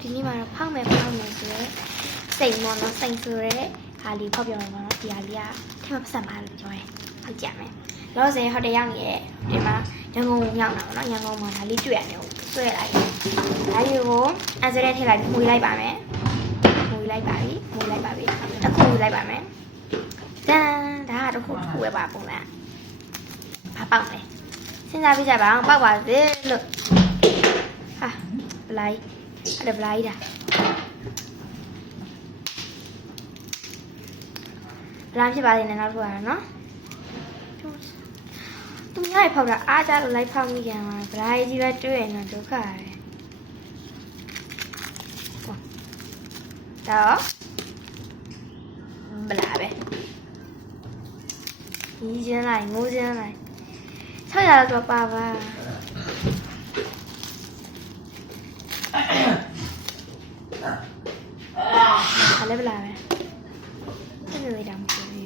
ဒီနေ့မှာတော့ဖောက်မယ်ဆိုရဲစိန်မော်နော်စိန်ဆိုရဲဟာလီဖောက်ပြောင်းတော့ဒီဟာလီကထဲမှာပတ်စံပါလို့ပြောရဲဟုတ်ကြမယ်လောဆယ်ဟိုတယ်ရောက်နေရဲ့ဒီမှာရန်ကုန်ရောက်တာပေါ့နော်ရန်ကုန်မှာဒါလေးတွေ့ရတယ်ဟုတ်တွေ့လိုက်ဒါလေးကိုအန်စရဲထည့်လိုက်ပြီးမွေလိုက်ပါမယ်မွေလိုက်ပါပြီတစ်ခုလိုက်ပါမယ်တန်ဒါကတစ်ခုပဲပါပုံလားဘာပေါက်လဲစဉ်းစားပြကြပါအောင်ပေါက်ပါစေလို့ဟာဘလိုက်အဲ့ဒါဘလိုက်ဒါဘလိုက်ဖြစ်ပါလိမ့်မယ်နောက်တစ်ခုရနော်သူများဖောက်တာအားကြလို့လိုက်ဖောက်မိကြမှာဘလိုက်ကြီးပဲတွေ့ရင်တော့ဒုက္ခရတယ်တော့ဘလာပဲညီချင်းလိုက်ငိုးချင်းလိုက်600တော့ပါပါဟာလည်းဘလာပဲဒီလိုလေးတောင်ဖြစ်နေ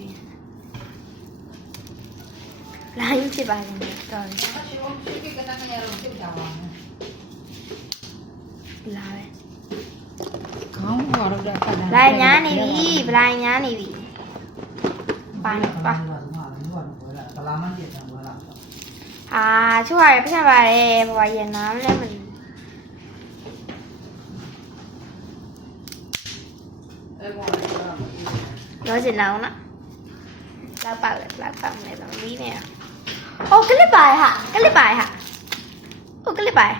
လိုင်းဖြစ်ပါနေတယ်တော်ပြီလာပဲခေါင်းကတော့တက်တာ လိုင်းညာနေပြီဘလိုင်းညာနေပြီပါပါဟာချို့ရတယ်ပြတ်ပါတယ်ဘာရနာမလဲမသိnói chuyện nào nữa lao bạo này là lý nè ô cái clip bài hả cái clip bài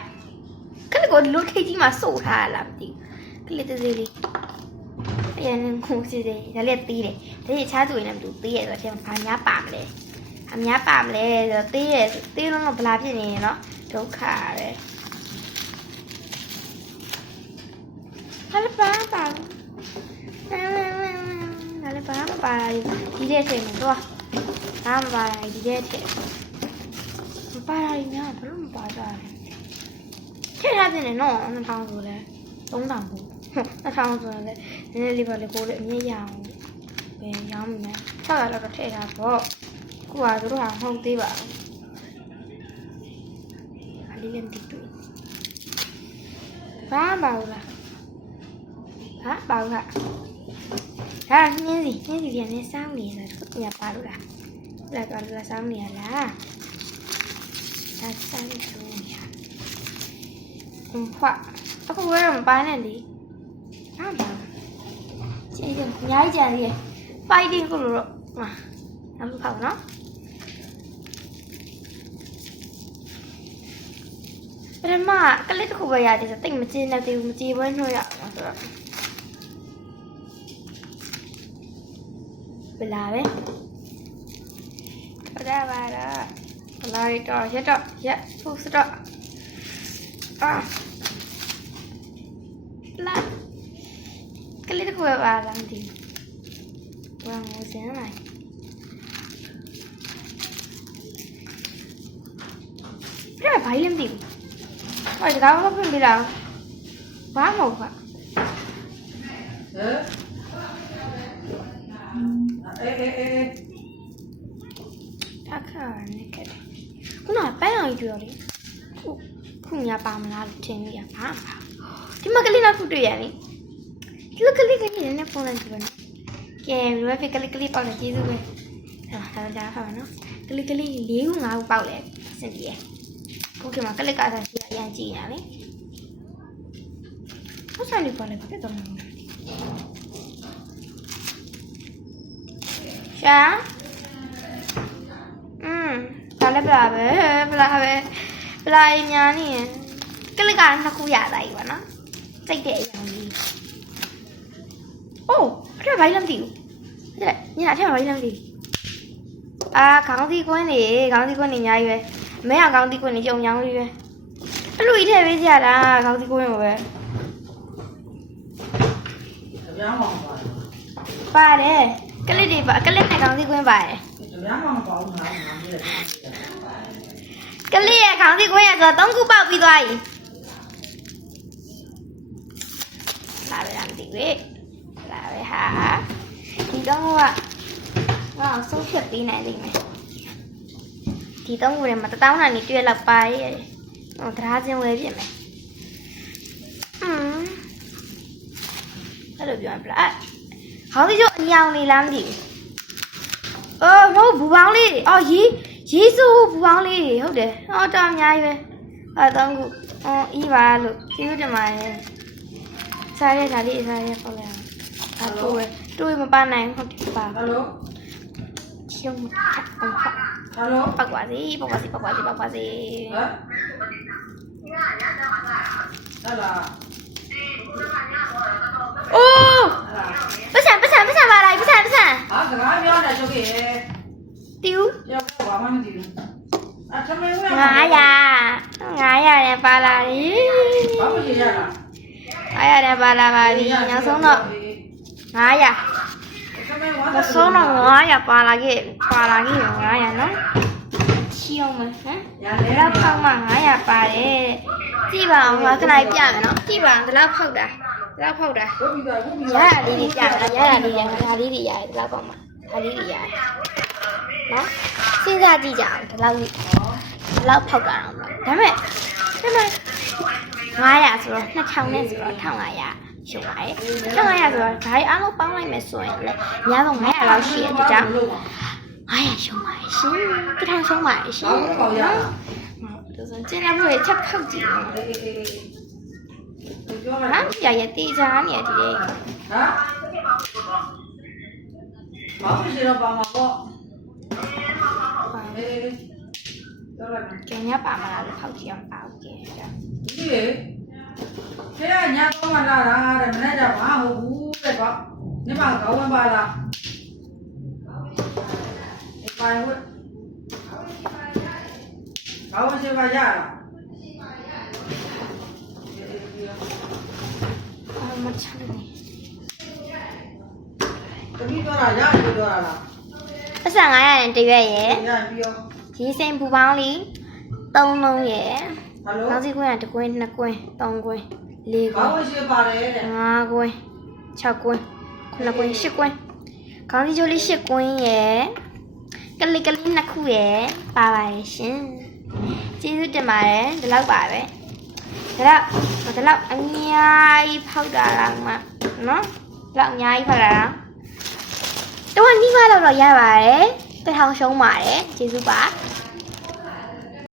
cái clip còn lúc khi mà sổ thà làm gì cái clip gì đi bây giờ nên không gì đây nó liệt tí này thế thì cha tuổi làm đủ tí rồi xem phá nhá bảm này rồi tí nó làm gì này nó đâu khả đấy cái clip bài Dale para đi đây thì mình thôi. Para đi đây thì. Para đi nha, phải không para. Thế ra thế này nó thằng rồi đấy. Đúng thằng cô. Nó thằng rồi đấy. Nên đi vào để cô lại nhẹ nhàng. Về nhau mình này. Chắc là nó thể là có. Cô vào chỗ hàng không tí bảo. Đi lên tí tụi. Phá bảo là. Phá bảo là. À, nghe gì thì này sao nè là thuốc nhà bà rồi là còn là sao nè là sao nè khoa nó không có làm bài này đi à bà chị đừng nhái chả gì bay đi con rồi mà làm khẩu nó cái mà cái lấy cái khẩu thì sẽ tỉnh mà chi nào thì mà chi với thôi ạ bela đấy ra vào đó lại trò chết trò chết thu trò là cái lấy của bà làm gì vào ngồi thế này cái là phải làm gì rồi thì cáo không biết đâu quá một ạ đã khởi này cái cũng nói bé này chưa đi không nhà bà mà làm chuyện gì à chứ mà cái này nó phụ được vậy cái này nó phong lên rồi kèm rồi phải cái bao là chi rồi sao ra phải nó cái liếu ngào bao lẹ xem gì cô kêu mà cái cả là chị ăn chị nào đấy có sao đi qua lại có cái tầm Dạ Bla em nha nè cái lấy gan nó khu giả đầy mà nó chạy để làm gì ô cái là váy làm gì như là thế mà váy làm gì à kháng thi quên này nhảy về mấy hàng kháng thi quên này chồng nhau đi về lùi thế bây giờ là kháng thi quên rồi ba đấy cái này kháng thi quên bài cái này kháng thi quên rồi tống cú bảo bị rồi là phải làm gì vậy là phải hả thì đâu ạ vào số chuyện tí này gì này thì tao ngồi mà tao này tuyệt là bài nó ra riêng với gì này အဲ့လိုပြောရင်ဘလားခေါင်းစီကျုပ်အညောင်လေးလားမသိဘူးအော်မဟုတ်ဘူပေါင်းလေးအော်ရေးစုဘူပေါင်းလေးဟုတ်တယ်အော်တော်အများကြီးပဲအဲ့တော့ခုအော်ဤပါလို့ကျေးဇူးတင်ပါတယ်စားရတာလေးစားရပေါ့လေအဲ့တိုးမပါနိုင်ဟုတ်တယ်ပါ ဟယ်လို ရှုံးအောင် ဟယ်လို ပောက်ပါစီဟမ်ဟလာ အိုးပတ်စံပါလိုက်ပတ်စံ ဟာစကားပြောနေချုပ်ကြီး တီဦး ရောက်ဘာမှမသိဘူးအထမင်းဝင် 900နဲ့ပါလာပြီ ဘာမှမရလား 900နဲ့ပါလာပါပြီနောက်ဆုံးတော့900 ထမင်းဝါ နောက်ဆုံးတော့900ပါလာခဲ့900နော်ချီအောင်မယ်ဟမ် ရ ဒီ လဲ လောက်ဖောက်မှ900ပါတယ်ကြည့်ပါအောင်ငါခဏပြမယ်နော်ကြည့်ပါဒီလောက်ဖောက်တာ ဘုတ်ပြီးတော့ဘုတ်ပြီး ရရလေးတွေပြမယ်ရရလေးတွေဒါလေးတွေရတယ်ဒီလောက်ပေါ့မှာဒါလေးတွေရတယ်နော်စဉ်းစားကြည့်ကြအောင်ဒီလောက်ဖောက်တာတော့ဒါပေမဲ့900ဆိုတော့2000နဲ့ဆိုတော့1500ရှုံပါတယ်1500ဆိုတော့ဒါတွေအားလုံးပေါင်းလိုက်မယ်ဆိုရင်လည်းအများဆုံး900လောက်ရှိတယ်ဒါကြောင့်900ရှုံပါတယ်ရှင်1000ရှုံပါတယ်ရှင် ဘာလို့ပေါ့ရ ဒါဆိုကျင်းတဲ့ဘွေချက်ဖောက်ကြည့်နော် ပြော ဟာ မှာ ပြရတေးချာနေတယ်ဒီလေ ဟမ်ဘာမှရှိတော့ပါမှာပေါ့အေးတော်လာမယ် ကျန်ရပါမလားလို့ဖောက်ကြည့်အောင်ပါဦးကဲကြောင့် ဒီလေခဲရညာတော့မလာတာတဲ့မနေ့ကဘာမဟုတ်ဘူးတဲ့ကွာနေမှာကောင်းဝင်ပါလားဒီပိုင်းဝတ်ကောင်းဝင်စေပါရလား မချမ်းနေ တပီးတော့ရရတယ်ပြောတာလား ပတ်စံ900နဲ့တရွက်ရယ် ရပြီးရော ရေးစိမ်ပူပေါင်းလေး3လုံးရယ် ဟယ်လို ကောင်းစီကွင်းက1ကွင်း2ကွင်း3ကွင်း4ကွ ဘာ င်း ဝင်စေပါတယ်တဲ့ 5ကွင်း6ကွင်း9ကွင်း10ကွင်းကောင်းစီကျိုးလေး10ကွင်းရယ်ကလေး2ခုရယ်ပါပါတယ်ရှင်ကျေးဇူးတင်ပါတယ်ဒီလောက်ပါပဲဒီလောက်အများကြီးဖောက်တာလားမနော်ဒီလောက်အများကြီးဖောက်တာလားတော့နီးမလောက်တော့ရပါတယ်1000ရှုံးပါတယ်ကျေးဇူးပါ